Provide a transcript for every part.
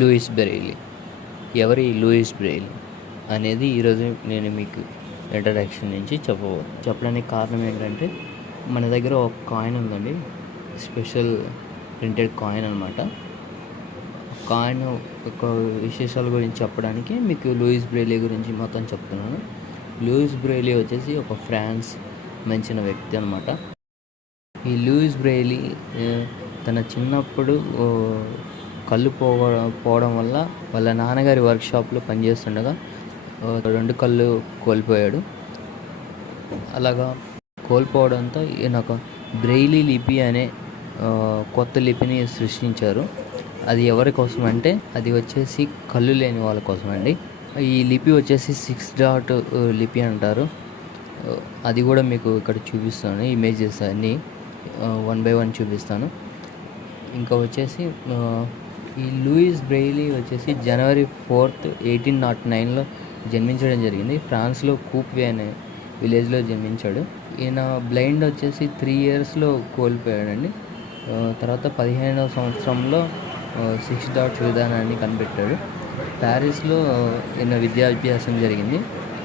Louis Braille. ఎవరి Louis Braille అనేది ఈరోజు నేను మీకు ఇంట్రడక్షన్ నుంచి చెప్పడానికి కారణం ఏంటంటే, మన దగ్గర ఒక కాయిన్ ఉందండి, స్పెషల్ ప్రింటెడ్ కాయిన్ అనమాట. కాయిన్ ఒక విశేషాల గురించి చెప్పడానికి మీకు లూయిస్ బ్రెయిలీ గురించి మొత్తం చెప్తున్నాను. లూయిస్ బ్రెయిలీ వచ్చేసి ఒక ఫ్రాన్స్ మంచిన వ్యక్తి అనమాట. ఈ లూయిస్ బ్రెయిలీ తన చిన్నప్పుడు కళ్ళు పోవడం వల్ల వాళ్ళ నాన్నగారి వర్క్షాప్లో పనిచేస్తుండగా 2 కళ్ళు కోల్పోయాడు. అలాగా కోల్పోవడంతో ఈయన ఒక బ్రెయిలీ లిపి అనే కొత్త లిపిని సృష్టించారు. అది ఎవరి కోసం అంటే, అది వచ్చేసి కళ్ళు లేని వాళ్ళ కోసం అండి. ఈ లిపి వచ్చేసి 6 డాట్ లిపి అంటారు. అది కూడా మీకు ఇక్కడ చూపిస్తాను, ఇమేజెస్ అన్నీ 1 by 1 చూపిస్తాను. ఇంకా వచ్చేసి ఈ లూయిస్ బ్రెయిలీ వచ్చేసి January 4th, 1809లో జన్మించడం జరిగింది. ఫ్రాన్స్లో కూప్వే అనే విలేజ్లో జన్మించాడు. ఈయన బ్లైండ్ వచ్చేసి 3 yearsలో కోల్పోయాడండి. తర్వాత 15వ సంవత్సరంలో 6 డాట్స్ విధానాన్ని కనిపెట్టాడు. ప్యారిస్లో ఈయన విద్యాభ్యాసం జరిగింది,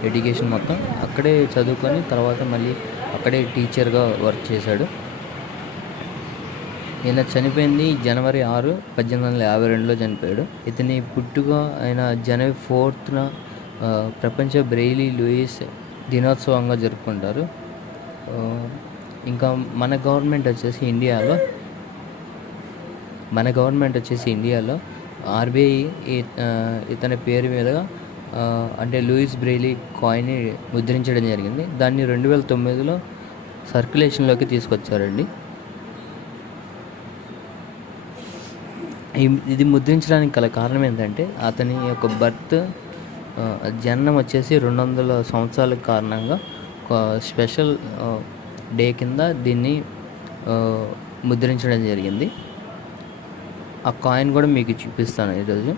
ఎడ్యుకేషన్ మొత్తం అక్కడే చదువుకొని తర్వాత మళ్ళీ అక్కడే టీచర్గా వర్క్ చేశాడు. ఈయన చనిపోయింది January 6, 1852లో చనిపోయాడు. ఇతని పుట్టుక ఆయన January 4th ప్రపంచ బ్రెయిలీ లూయిస్ దినోత్సవంగా జరుపుకుంటారు. ఇంకా మన గవర్నమెంట్ వచ్చేసి ఇండియాలో RBI ఇతని పేరు మీదుగా అంటే లూయిస్ బ్రెయిలీ కాయిన్ని ముద్రించడం జరిగింది. దాన్ని 2009లో సర్క్యులేషన్లోకి తీసుకొచ్చారండి. ఇది ముద్రించడానికి గల కారణం ఏంటంటే, అతని యొక్క జననం వచ్చేసి 200 సంవత్సరాల కారణంగా ఒక స్పెషల్ డే కింద దీన్ని ముద్రించడం జరిగింది. ఆ కాయిన్ కూడా మీకు చూపిస్తాను ఈరోజు.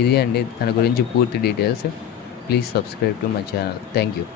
ఇది అండి తన గురించి పూర్తి details. Please subscribe to my channel. Thank you.